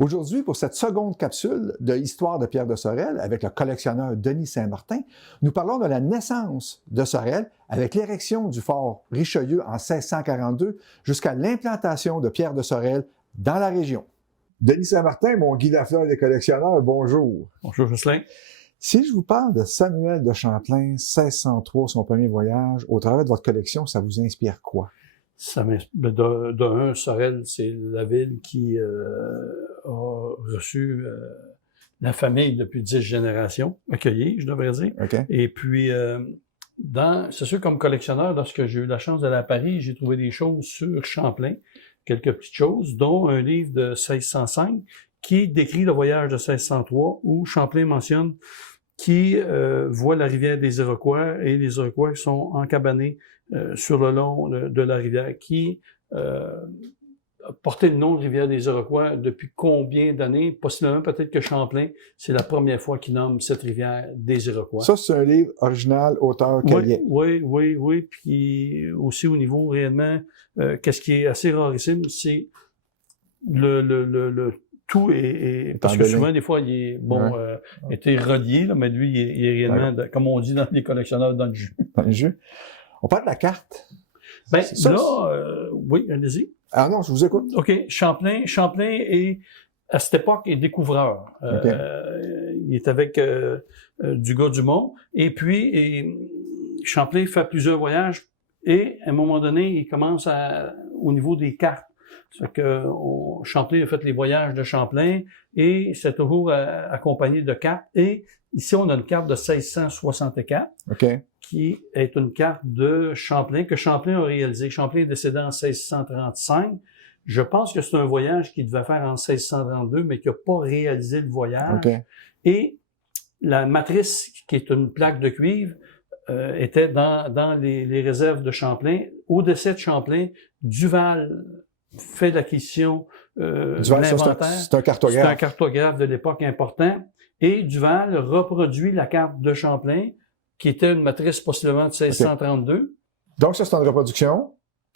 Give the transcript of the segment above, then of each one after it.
Aujourd'hui, pour cette seconde capsule de Histoire de Pierre de Sorel avec le collectionneur Denis Saint-Martin, nous parlons de la naissance de Sorel avec l'érection du fort Richelieu en 1642 jusqu'à l'implantation de Pierre de Sorel dans la région. Denis Saint-Martin, mon guide à fleurs des collectionneurs, bonjour. Bonjour, Jocelyn. Si je vous parle de Samuel de Champlain, 1603, son premier voyage, au travers de votre collection, ça vous inspire quoi? De un, Sorel, c'est la ville qui a reçu la famille depuis 10 générations, accueillie, je devrais dire. Okay. Et puis, c'est sûr, comme collectionneur, lorsque j'ai eu la chance d'aller à Paris, j'ai trouvé des choses sur Champlain, quelques petites choses, dont un livre de 1605 qui décrit le voyage de 1603, où Champlain mentionne qui voit la rivière des Iroquois et les Iroquois qui sont encabanés sur le long de la rivière, qui a porté le nom de rivière des Iroquois depuis combien d'années? Possiblement, peut-être que Champlain, c'est la première fois qu'il nomme cette rivière des Iroquois. Ça, c'est un livre original, auteur Caillet. Oui. Puis aussi au niveau réellement, qu'est-ce qui est assez rarissime, c'est le tout est parce que souvent, des fois, il est, été relié, là, mais lui, il est réellement, comme on dit dans les collectionneurs, dans le jus. Dans le jus. On parle de la carte. Ben, oui, allez-y. Ah non, je vous écoute. OK. Champlain est, à cette époque, est découvreur. Okay. Il est avec Dugas-Dumont. Et puis, Champlain fait plusieurs voyages. Et, à un moment donné, il commence au niveau des cartes. C'est que Champlain a fait les voyages de Champlain et c'est toujours accompagné de cartes. Et ici, on a une carte de 1664 okay. qui est une carte de Champlain que Champlain a réalisée. Champlain est décédé en 1635. Je pense que c'est un voyage qu'il devait faire en 1632, mais qu'il n'a pas réalisé le voyage. Okay. Et la matrice, qui est une plaque de cuivre, était dans les réserves de Champlain. Au décès de Champlain, Duval fait l'acquisition de l'inventaire. C'est un cartographe. C'est un cartographe de l'époque important. Et Duval reproduit la carte de Champlain, qui était une matrice possiblement de 1632. Okay. Donc ça, c'est une reproduction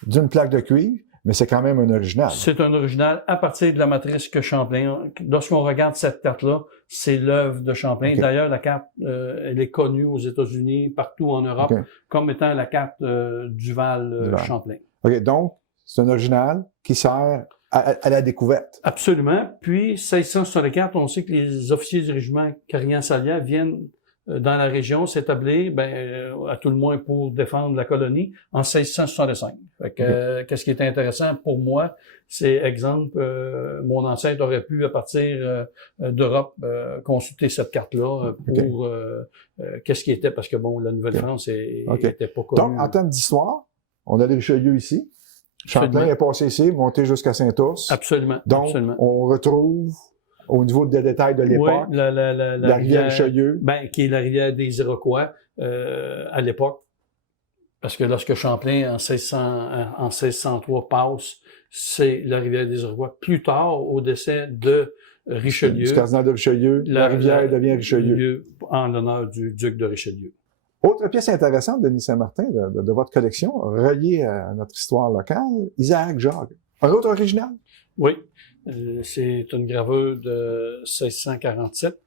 d'une plaque de cuivre, mais c'est quand même un original. C'est un original à partir de la matrice que Champlain... Lorsqu'on regarde cette carte-là, c'est l'œuvre de Champlain. Okay. D'ailleurs, la carte, elle est connue aux États-Unis, partout en Europe, okay. comme étant la carte Duval-Champlain. OK, donc c'est un original qui sert à la découverte. Absolument. Puis, 1664, on sait que les officiers du régiment Carignan-Sallière viennent dans la région s'établir, à tout le moins pour défendre la colonie, en 1665. Fait que, qu'est-ce qui est intéressant pour moi, c'est, exemple, mon ancêtre aurait pu, à partir d'Europe, consulter cette carte-là pour qu'est-ce qui était, parce que bon, la Nouvelle-France était pas connue. Donc, en termes d'histoire, on a les Richelieu ici. Champlain est passé ici, monté jusqu'à Saint-Ours. Absolument. Donc, absolument. On retrouve, au niveau des détails de l'époque, la rivière Richelieu. Qui est la rivière des Iroquois, à l'époque. Parce que lorsque Champlain, en 1603, passe, c'est la rivière des Iroquois. Plus tard, au décès de Richelieu. Du cardinal de Richelieu, la rivière devient Richelieu. En l'honneur du duc de Richelieu. Autre pièce intéressante, Denis Saint-Martin, de votre collection, reliée à notre histoire locale, Isaac Jogues. Un autre original? Oui. C'est une gravure de 1647.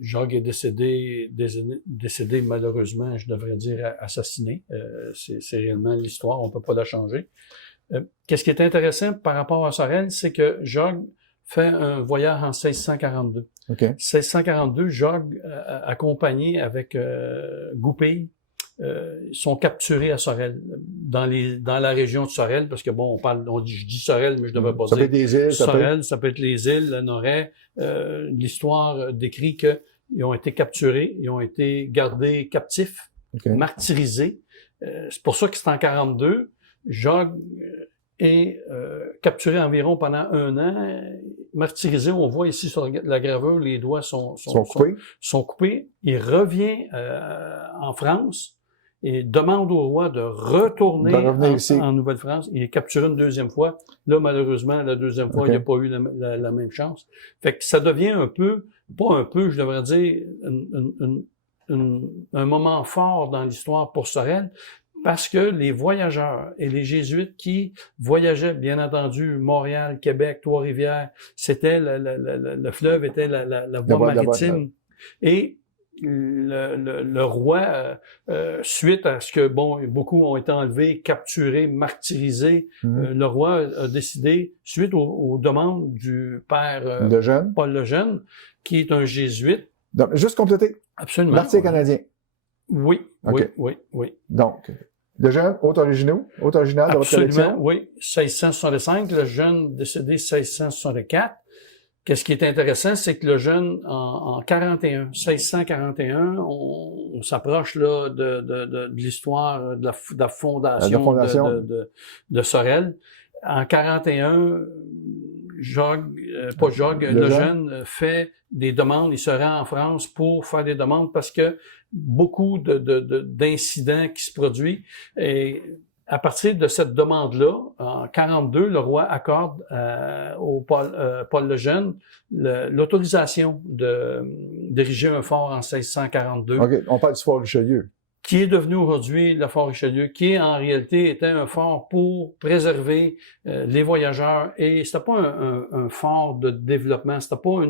Jogues est décédé malheureusement, je devrais dire assassiné. C'est réellement l'histoire, on peut pas la changer. Qu'est-ce qui est intéressant par rapport à Sorel, c'est que Jogues fait un voyage en 1642. Okay. 1642, Jogues, accompagné avec Goupil, sont capturés à Sorel, dans la région de Sorel, parce que bon, je dis Sorel, mais je devrais pas dire. Ça peut être des îles, Sorel, ça peut être les îles, le Noret. L'histoire décrit qu'ils ont été capturés, ils ont été gardés captifs, martyrisés. C'est pour ça que c'est en 42. Jogues est capturé environ pendant 1 an, martyrisé. On voit ici sur la gravure, les doigts sont coupés. Il revient en France et demande au roi de retourner en Nouvelle-France. Il est capturé une deuxième fois. Là, malheureusement, la deuxième fois, il n'a pas eu la même chance. Fait que ça devient je devrais dire, un moment fort dans l'histoire pour Sorel, parce que les voyageurs et les jésuites qui voyageaient, bien entendu, Montréal, Québec, Trois-Rivières, c'était le fleuve était la voie maritime. Et le roi, suite à ce que, beaucoup ont été enlevés, capturés, martyrisés, le roi a décidé, suite aux demandes du père Paul Lejeune, qui est un jésuite. Donc, juste compléter. Absolument. Martyr canadien. Oui, okay. oui. Donc, Lejeune, hôte original de votre collection? Oui, 1665, Lejeune décédé 1664. Qu'est-ce qui est intéressant, c'est que Lejeune, en 1641, on s'approche là de l'histoire de la fondation de Sorel. En 41, Lejeune fait des demandes. Il se rend en France pour faire des demandes parce que beaucoup d'incidents qui se produisent. Et à partir de cette demande-là, en 42, le roi accorde au Paul Lejeune l'autorisation d'ériger un fort en 1642. OK, on parle du fort Richelieu. Qui est devenu aujourd'hui le fort Richelieu, qui en réalité était un fort pour préserver les voyageurs. Et c'était pas un fort de développement, c'était pas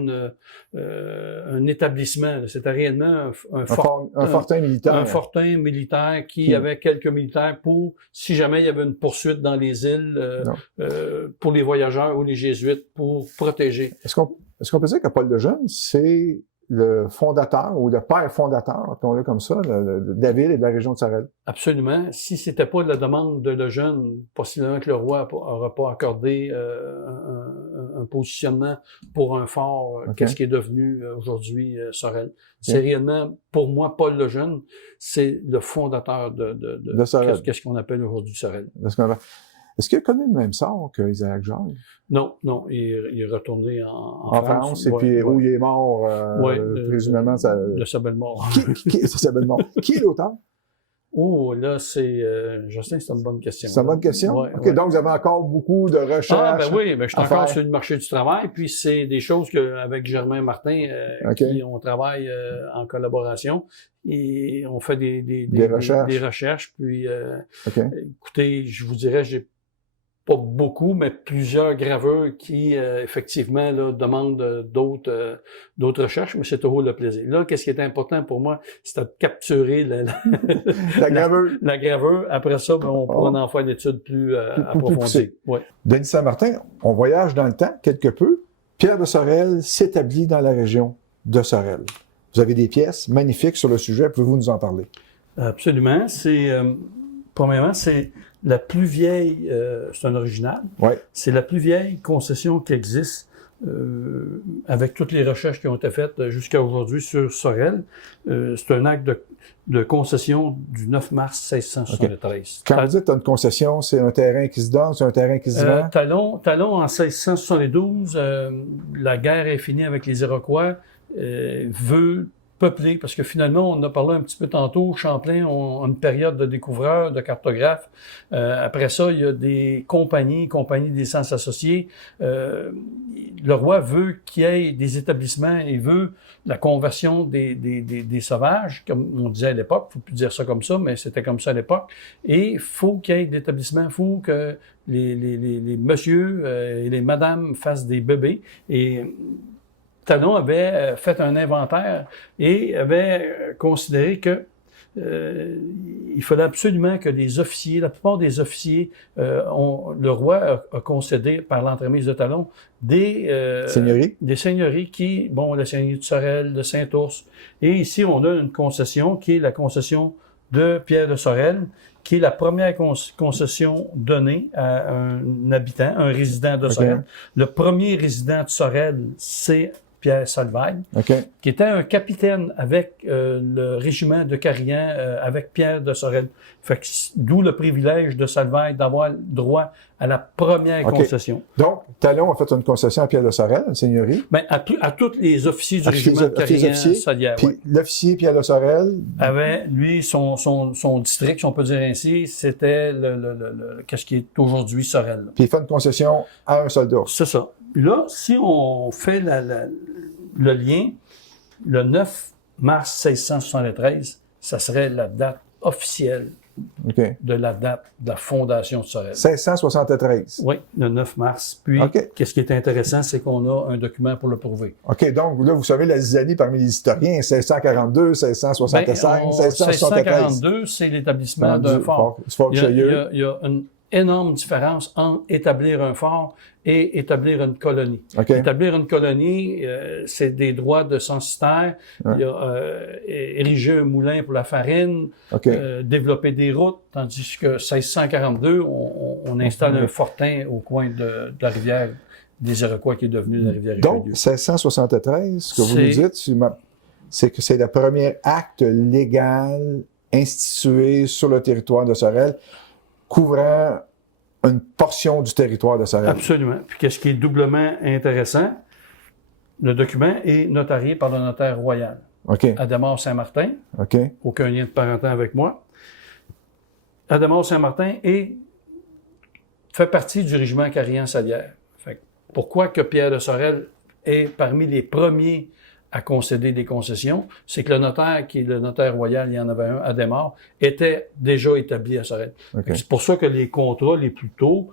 un établissement, c'était réellement un fortin militaire. Un fortin militaire qui avait quelques militaires pour, si jamais il y avait une poursuite dans les îles, pour les voyageurs ou les jésuites, pour protéger. Est-ce qu'on peut dire que Paul Lejeune, c'est le fondateur ou le père fondateur, appelons-le comme ça, de la ville et de la région de Sorel? Absolument. Si c'était pas de la demande de Lejeune, possiblement que le roi n'aurait pas accordé un positionnement pour un fort, qu'est-ce qui est devenu aujourd'hui Sorel. C'est réellement, pour moi, Paul Lejeune, c'est le fondateur de Sorel. Qu'est-ce qu'on appelle aujourd'hui Sorel. Est-ce qu'il a connu le même sort que Isaac Jogues? Non, il est retourné en France. Et puis où il est mort, présumément. De sa belle mort. Sa belle mort. Qui est l'auteur? Oh, là, Justin, c'est une bonne question. C'est une bonne question? OK, donc vous avez encore beaucoup de recherches. Ah, ben oui, je suis encore sur le marché du travail, puis c'est des choses qu'avec Germain Martin, on travaille en collaboration, et on fait des recherches, puis écoutez, je vous dirais, j'ai pas beaucoup, mais plusieurs graveurs qui, effectivement, là, demandent d'autres recherches, mais c'est toujours le plaisir. Là, qu'est-ce qui est important pour moi, c'est de capturer la graveur. Après ça, on pourra en faire une étude plus approfondie. Denis Saint-Martin, on voyage dans le temps quelque peu. Pierre de Sorel s'établit dans la région de Sorel. Vous avez des pièces magnifiques sur le sujet. Pouvez-vous nous en parler? Absolument. Premièrement, c'est la plus vieille, c'est un original. C'est la plus vieille concession qui existe avec toutes les recherches qui ont été faites jusqu'à aujourd'hui sur Sorel. C'est un acte de concession du 9 mars 1673. Quand vous dites une concession, c'est un terrain qui se donne, c'est un terrain qui se vend? Talon en 1672, la guerre est finie avec les Iroquois, veut peuplé, parce que finalement, on a parlé un petit peu tantôt, Champlain a une période de découvreurs, de cartographes. Après ça, il y a des compagnies des sciences associées. Le roi veut qu'il y ait des établissements, il veut la conversion des sauvages, comme on disait à l'époque, il ne faut plus dire ça comme ça, mais c'était comme ça à l'époque. Et il faut qu'il y ait d'établissements, il faut que les messieurs et les madames fassent des bébés. Et Talon avait fait un inventaire et avait considéré que il fallait absolument que les officiers, la plupart des officiers, le roi a concédé par l'entremise de Talon des seigneuries qui, la seigneurie de Sorel, de Saint-Ours. Et ici, on a une concession qui est la concession de Pierre de Sorel, qui est la première concession donnée à un habitant, un résident de Sorel. Le premier résident de Sorel, c'est Pierre Salvaille, qui était un capitaine avec le régiment de Carignan, avec Pierre de Sorel. D'où le privilège de Salvaille d'avoir droit à la première concession. Donc, Talon a fait une concession à Pierre de Sorel, une seigneurie? À tous les officiers du régiment de Carignan. Puis l'officier Pierre de Sorel avait, lui, son district, si on peut dire ainsi, c'était qu'est-ce qui est aujourd'hui Sorel. Puis il fait une concession à un soldat. C'est ça. Là, si on fait le lien, le 9 mars 1673, ça serait la date officielle de la date de la fondation de Sorel. 1673. Oui, le 9 mars. Puis, qu'est-ce qui est intéressant, c'est qu'on a un document pour le prouver. OK, donc là, vous savez la zizanie parmi les historiens, 1642, 1665, 1673. 1642, c'est l'établissement d'un fort. Richelieu. Il y a une énorme différence entre établir un fort et établir une colonie. Établir une colonie, c'est des droits de censitaire. Il y a ériger un moulin pour la farine, développer des routes, tandis que 1642, on installe un fortin au coin de la rivière des Iroquois qui est devenue la rivière Richelieu. Donc, 1673, ce que vous nous dites, c'est que c'est le premier acte légal institué sur le territoire de Sorel, couvrant une portion du territoire de Sorel. Absolument. Puis qu'est-ce qui est doublement intéressant, le document est notarié par le notaire royal. Adhémar Saint-Martin, aucun lien de parenté avec moi. Adhémar Saint-Martin fait partie du régiment Carriant-Salière. Pourquoi que Pierre de Sorel est parmi les premiers à concéder des concessions, c'est que le notaire, qui est le notaire royal, il y en avait un, Adhémar, était déjà établi à Sorel. C'est pour ça que les contrats les plus tôt,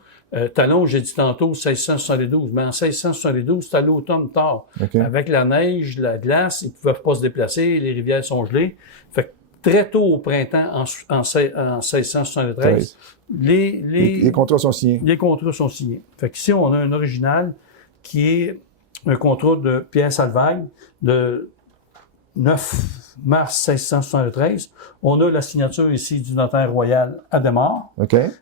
Talon, j'ai dit tantôt 1672, mais en 1672, c'était à l'automne tard. Avec la neige, la glace, ils ne pouvaient pas se déplacer, les rivières sont gelées. Fait que très tôt au printemps, en 1673, les contrats sont signés. Les contrats sont signés. Fait qu'ici, on a un original qui est un contrat de Pierre Salvaille de 9 mars 1673. On a la signature ici du notaire royal Adhémar.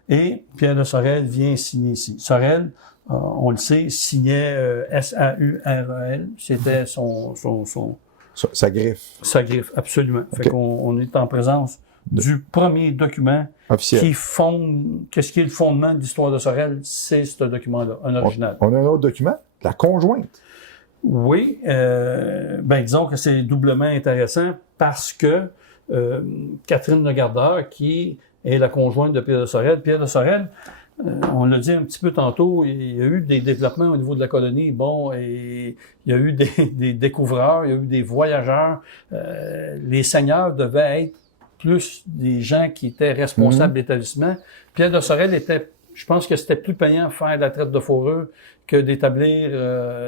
Et Pierre de Sorel vient signer ici. Sorel, on le sait, signait S-A-U-R-E-L. C'était sa griffe. Sa griffe, absolument. Fait qu'on est en présence du premier document officiel qui fonde, qu'est-ce qui est le fondement de l'histoire de Sorel, c'est ce document-là, un original. On a un autre document, la conjointe. Oui, disons que c'est doublement intéressant parce que Catherine Legardeur, qui est la conjointe de Pierre de Sorel, on l'a dit un petit peu tantôt, il y a eu des développements au niveau de la colonie. Bon, et il y a eu des découvreurs, il y a eu des voyageurs. Les seigneurs devaient être plus des gens qui étaient responsables de l'établissement. Pierre de Sorel je pense que c'était plus payant de faire de la traite de fourrure que d'établir,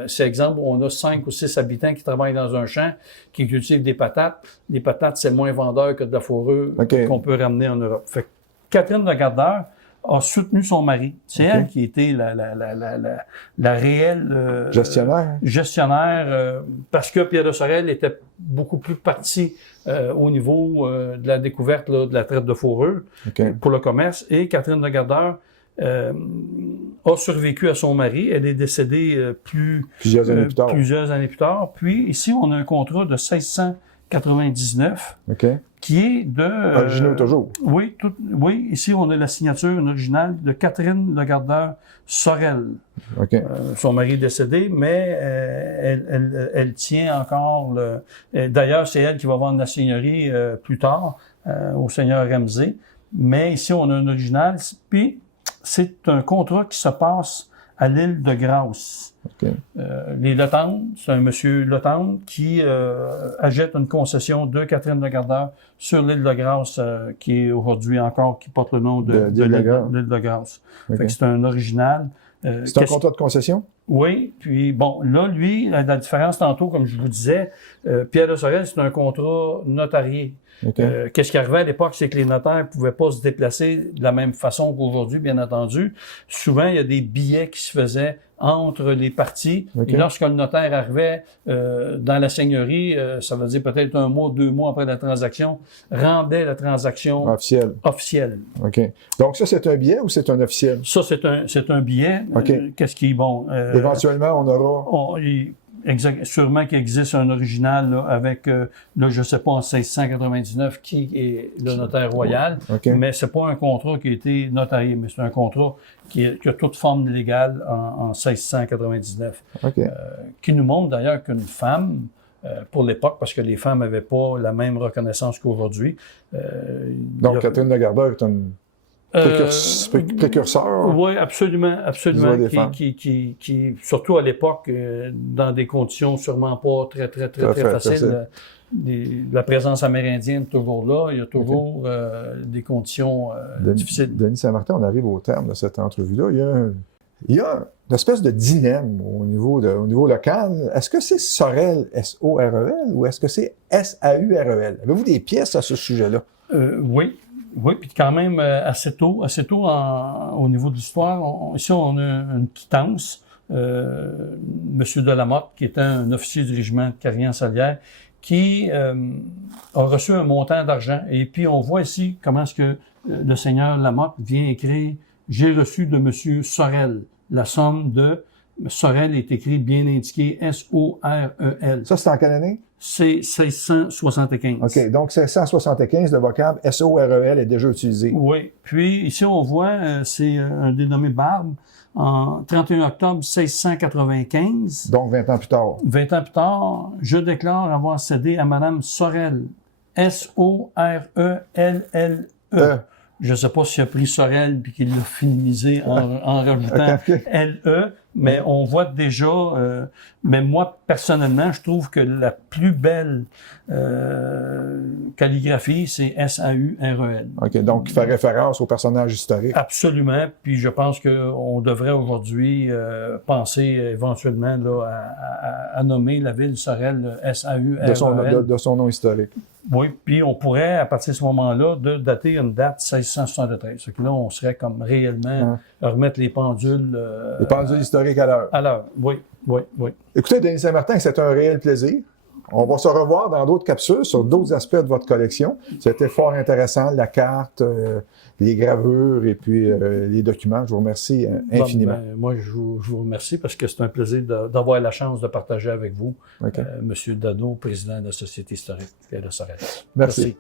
c'est exemple, on a 5 ou 6 habitants qui travaillent dans un champ, qui cultivent des patates. Les patates, c'est moins vendeur que de la fourrure qu'on peut ramener en Europe. Fait que Catherine Legardeur a soutenu son mari. C'est elle qui était la réelle gestionnaire parce que Pierre de Sorel était beaucoup plus parti au niveau de la découverte de la traite de fourrure pour le commerce. Et Catherine Legardeur a survécu à son mari. Elle est décédée plusieurs années plus tard. Puis ici, on a un contrat de 1699 qui est de... Originaux toujours. Oui, ici, on a la signature, une originale de Catherine Legardeur Sorel. Son mari est décédé, mais elle tient encore d'ailleurs, c'est elle qui va vendre la seigneurie plus tard au seigneur Ramsay. Mais ici, on a un original. Puis, c'est un contrat qui se passe à l'île de Grâce. Les Letendre, c'est un monsieur Letendre qui achète une concession de Catherine Legardeur sur l'île de Grâce, qui est aujourd'hui encore, qui porte le nom de l'île de Grâce. Fait que c'est un original. C'est un contrat de concession? Oui, puis bon, là, lui, la différence tantôt, comme je vous disais, Pierre de Sorel, c'est un contrat notarié. Qu'est-ce qui arrivait à l'époque, c'est que les notaires ne pouvaient pas se déplacer de la même façon qu'aujourd'hui, bien entendu. Souvent, il y a des billets qui se faisaient entre les parties. Et lorsque le notaire arrivait dans la seigneurie, ça veut dire peut-être 1 mois, 2 mois après la transaction, rendait la transaction officielle. Donc ça, c'est un billet ou c'est un officiel? Ça, c'est un billet. Qu'est-ce qui est bon? Éventuellement, on aura... Sûrement qu'il existe un original là, avec, là, je ne sais pas, en 1699, qui est le notaire royal, mais c'est pas un contrat qui a été notarié, mais c'est un contrat qui a toute forme légale en 1699, qui nous montre d'ailleurs qu'une femme, pour l'époque, parce que les femmes n'avaient pas la même reconnaissance qu'aujourd'hui. Donc, Catherine Legardeur est une précurseur. Oui, absolument, absolument. Qui, surtout à l'époque, dans des conditions sûrement pas très faciles. La présence amérindienne est toujours là. Il y a toujours des conditions difficiles. Denis Saint-Martin, on arrive au terme de cette entrevue-là. Il y a une espèce de dilemme au niveau local. Est-ce que c'est Sorel, S-O-R-E-L, ou est-ce que c'est S-A-U-R-E-L? Avez-vous des pièces à ce sujet-là? Oui. Oui, puis quand même assez tôt au niveau de l'histoire. Ici, on a une quittance. Monsieur Delamotte, qui était un officier du régiment de Carignan-Salière, qui a reçu un montant d'argent. Et puis, on voit ici comment est-ce que le seigneur Lamotte vient écrire « J'ai reçu de Monsieur Sorel ». La somme de Sorel est écrit bien indiqué S-O-R-E-L. Ça, c'est en quelle année? C'est 1675. OK, donc 1675, le vocable S-O-R-E-L est déjà utilisé. Oui, puis ici, on voit, c'est un dénommé Barbe, en 31 octobre 1695. Donc 20 ans plus tard. 20 ans plus tard, je déclare avoir cédé à Madame Sorel, S-O-R-E-L-L-E. Je ne sais pas s'il a pris Sorel puis qu'il l'a féminisé en rajoutant L-E, mais on voit déjà, mais moi, personnellement, je trouve que la plus belle calligraphie, c'est S-A-U-R-E-L. OK, donc il fait référence au personnage historique. Absolument, puis je pense qu'on devrait aujourd'hui penser éventuellement là, à nommer la ville Sorel S-A-U-R-E-L. De son nom historique. Oui, puis on pourrait, à partir de ce moment-là, dater une date 1673. Ce que là, on serait comme réellement remettre les pendules... les pendules historiques à l'heure. À l'heure, oui. Écoutez, Denis Saint-Martin, c'est un réel plaisir. On va se revoir dans d'autres capsules sur d'autres aspects de votre collection. C'était fort intéressant, la carte, les gravures et puis les documents. Je vous remercie infiniment. Moi, je vous remercie parce que c'est un plaisir d'avoir la chance de partager avec vous, Monsieur Dano, président de la Société historique de Sorel. Merci.